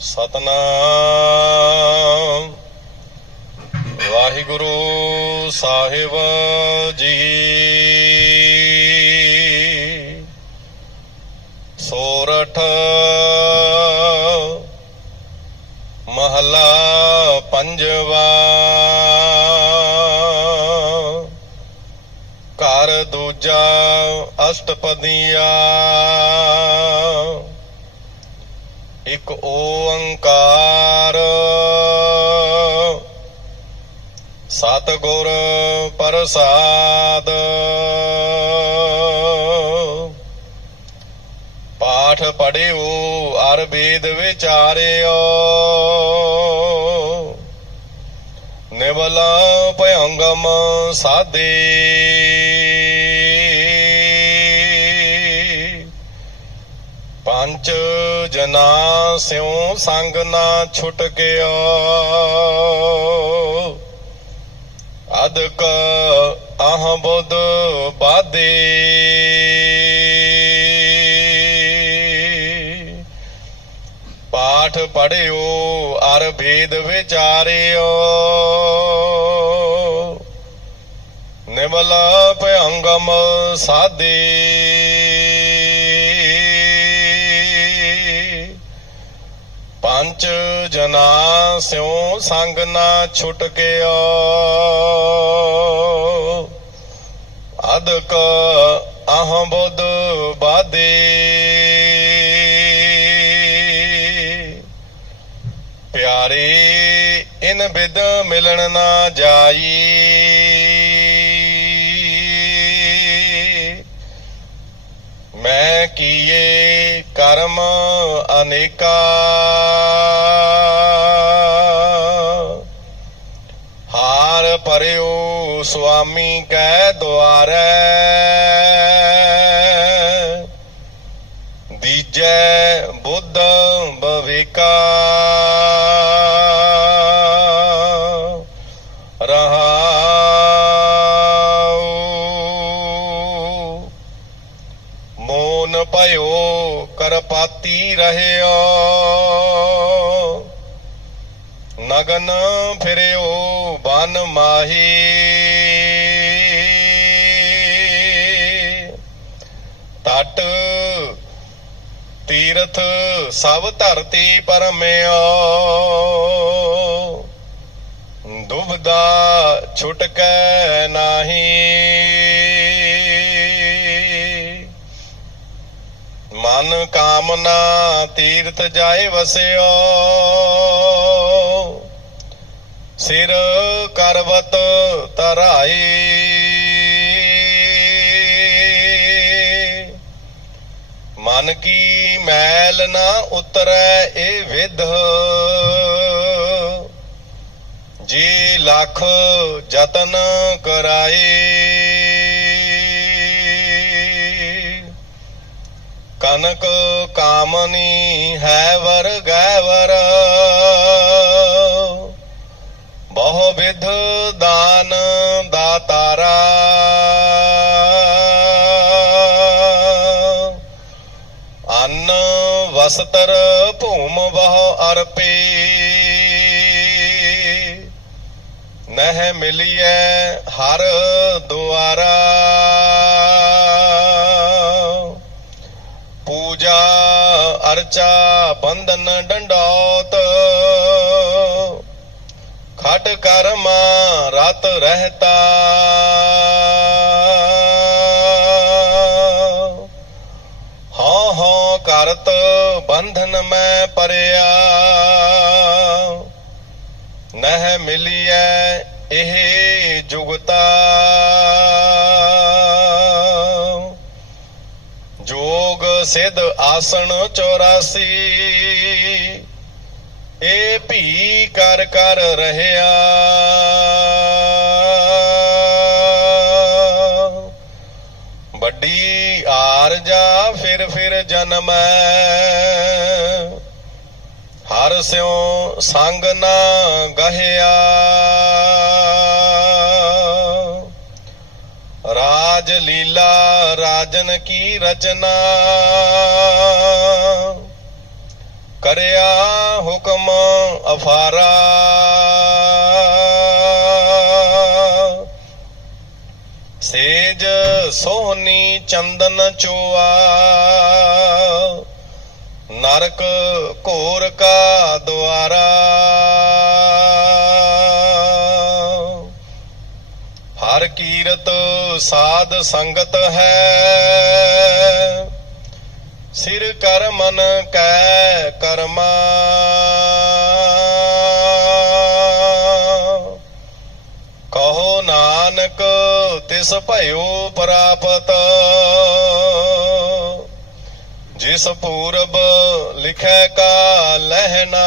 ਸਤਨਾਮ। ਵਾਹਿਗੁਰੂ ਸਾਹਿਬ ਜੀ। ਸੋਰਠ ਮਹਲਾ ਪੰਜਵਾ। ਘਰ ਦੂਜਾ ਅਸ਼ਟਪਦੀਆਂ। ਪ੍ਰਸਾਦ। ਪਾਠ ਪੜਿਓ ਅਰ ਵੇਦ ਵਿਚਾਰਿਓ। ਨਿਵਲਾ ਭਯੰਗਮ ਸਾਦੇ। ਪੰਜ ਜਨਾ ਸਿਉ ਸੰਗ ਨਾ ਛੁੱਟ ਗਿਆ ਸਾਧਕ ਆਹ ਬੁੱਧ ਬਾਦੇ। ਪਾਠ ਪੜਿਓ ਅਰ ਭੇਦ ਵਿਚਾਰਿਓ। ਨਿਮਲ ਭਯੰਗਮ ਸਾਦੇ। ਨਾ ਸਿਉ ਸੰਗ ਨਾ ਛੁੱਟ ਗਿਆ। ਅਦਕ ਅਹ ਬੁੱਧ ਬਾਦੇ। ਪਿਆਰੇ, ਇਨ ਬਿਦ ਮਿਲਣ ਨਾ ਜਾਈ। ਮੈਂ ਕੀਏ ਕਰਮ ਅਨੇਕਾ। ਹਾਰ ਪਰਿਓ ਸੁਆਮੀ ਕੈ ਦੁਆਰੈ। ਦੀਜੈ ਬੁੱਧ ਬਵੇਕਾ। ਮੋਨ ਭਇਓ, ਕਰਪਾਤੀ ਰਹਿਓ। ਨਗਨ ਫਿਰਿਓ, ਬਨ ਮਾਹੀ। ਟਟ ਤੀਰਥ ਸਭ ਧਰਤੀ ਪਰਮਿਓ। ਦੁਬਦਾ ਛੁਟਕੈ ਨਾਹੀ। ਯਮਨਾ ਤੀਰਥ ਜਾਏ ਵਸਿਓ। ਸਿਰ ਕਰਵਤ ਤਰਾਈ ਮਨ ਕੀ ਮੈਲ ਨਾ ਉਤਰੈ ਇਹ ਵਿਧ। ਜੀ ਲੱਖ ਯਤਨ ਕਰਾਈ। ਕਨਕ ਕਾਮਨੀ ਹੈ ਵਰ ਗੈਵਰ। ਬਹੁ ਵਿਧ ਦਾਨ ਦਾਤਾਰਾ। ਅੰਨ ਵਸਤਰ ਭੂਮ ਬਹੁ ਅਰਪੀ। ਨਹਿ ਮਿਲੀਐ ਹਰ ਦੁਆਰਾ। अर्चा बंधन डंडौत खट करमा रात रहता हाँ हाँ करत बंधन में परया नह मिलिए जुगता ਸਿਧ ਆਸਣ 84 ਏ ਭੀ ਕਰ ਕਰ ਰਹਿਆ। ਵੱਡੀ ਆਰ ਜਾ ਫਿਰ ਫਿਰ ਜਨਮ ਹਰ ਸਿਉ ਸੰਗ ਨਾ ਗਹਿਆ। ਰਾਜ ਲੀਲਾ, ਰਾਜਨ ਕੀ ਰਚਨਾ? ਕਰਿਆ ਹੁਕਮ ਅਫਾਰਾ। ਸੇਜ ਸੋਹਣੀ ਚੰਦਨ ਚੋਆ। ਨਰਕ ਘੋਰ ਕਾ ਦੁਆਰਾ। ਹਰ ਕੀਰਤ ਸਾਧ ਸੰਗਤ ਹੈ। ਸਿਰ ਕਰ ਮਨ ਕੈ ਕਰਮਾ। ਕਹੋ ਨਾਨਕ ਤਿਸ ਭਇਓ ਪ੍ਰਾਪਤ। ਜਿਸ ਪੂਰਬ ਲਿਖੈ ਕਾ ਲਹਿਣਾ।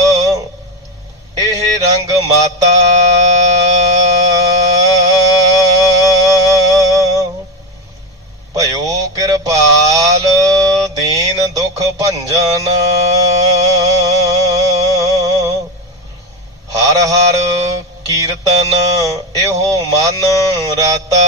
ਇਹ ਮਾਤਾ। ਭਇਓ ਕਿਰਪਾਲ ਦੀਨ ਦੁਖ ਭੰਜਨ। ਹਰ ਹਰ ਕੀਰਤਨ ਇਹੋ ਮਨ ਰਾਤਾ।